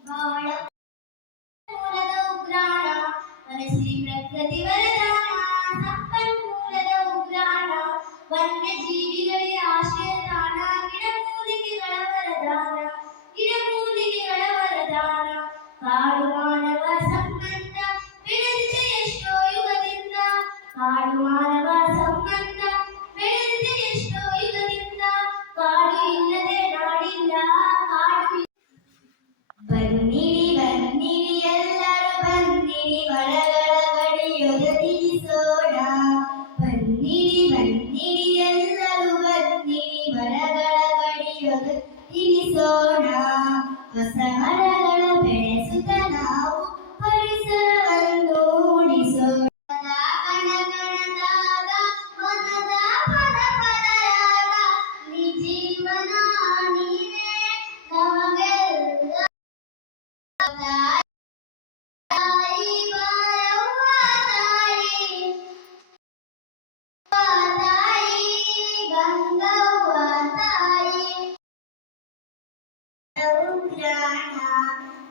ಬಾಳ ಮೂಲದ ಉಗ್ರಾಣ ಮನಸ್ಸಿ ಪ್ರಕೃತಿ ವರದಾನ ಸಂಪನ್ಮೂಲದ ಉಗ್ರಾಣ ವನ್ಯಜೀವಿಗಳೇ ಆಶ್ರಯ ತಾಣ ಗಿಡಮೂಲಿಕೆಗಳ ವರದಾನ ಗಿಡಮೂಲಿಕೆಗಳ ವರದಾನ ಕಾಡು ಮಾನವ ಸಂಬಂಧ ಬೆಳೆದಿದೆ ಎಷ್ಟೋ ಯುಗದಿಂದ ಕಾಡು ಮಾನವ ಸಂಬಂಧ ಬೆಳೆದಿದೆ ಎಷ್ಟೋ ಯುಗದಿಂದ ಕಾಡು ಇಲ್ಲದೆ ನಾಡಿಲ್ಲ ಕಾಡು ಬನ್ನಿರಿ ಬನ್ನಿರಿ ಎಲ್ಲರೂ ಬನ್ನಿರಿ ಮರಗಳ ಕಡಿಯೊದು ತಿಳಿಸೋಣ ಬನ್ನಿರಿ ಬನ್ನಿರಿ ಎಲ್ಲರೂ ಬನ್ನಿರಿ ಮರಗಳ ಕಡಿಯೊದು ತಿಳಿಸೋಣ ಹೊಸ ಮರಗಳ ಬೆಳೆಸುತ್ತ ನಾವು ಪರಿಸರವನ್ನು ಉಳಿಸೋಣ ಕಣ ಕಣದಾಗ ಮನದ ಪದ ಪದರಾಗ ನೀ ಜೀವನ ನೀನೇ ನಮಗೆಲ್ಲ ತಾಯಿ ಬಾರವ್ವ ತಾಯಿ ತಾಯಿ ಗಂಗವ್ವ ತಾಯಿ ಉಗ್ರಾಣ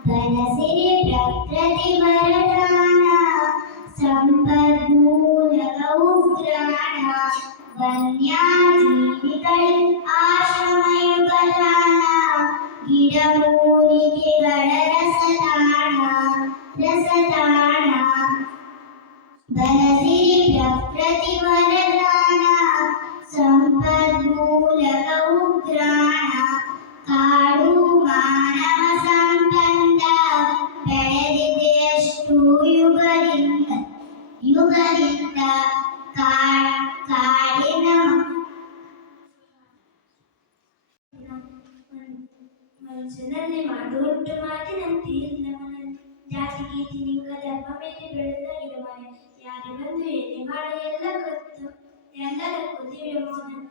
ಬನಸಿರಿ ಪ್ರಕೃತಿ ವರದಾನ ಸಂಪನ್ಮೂಲದ ಉಗ್ರಾಣ ವನ್ಯಜೀವಿಗಳ ಆಶ್ರಮಯುಗದಾನ ಗಿಡಮೂಲಿಕೆಗಳ ರಸದಾಣ ಬನಸಿರಿ ಪ್ರಕೃತಿ ವರದಾನ ಸಂಪನ್ಮೂಲದ ಉಗ್ರಾಣ ಕಾಡು ಮಾನವ ಸಂಬಂಧ ಬೆಳೆದಿದೆ ಎಷ್ಟು ಯುಗದಿಂದ ಕಾಡಿನ ಮನುಷ್ಯನಲ್ಲಿ ಮಾತುಂಟು ಮಾತಿನಂತೆ ಇಲ್ಲ ಮನದಲ್ಲಿ ಜಾತಿ ಗೀತಿ ಲಿಂಗ ಧರ್ಮ ಮೇಲೆ ಬೆಳೆದ ಗಿಡಮನೆ ಯಾರೇ ಬಂದು ಏನೇ ಮಾಡಿ ಎಲ್ಲದಕ್ಕೂ ದಿವ್ಯ ಮೋಹನ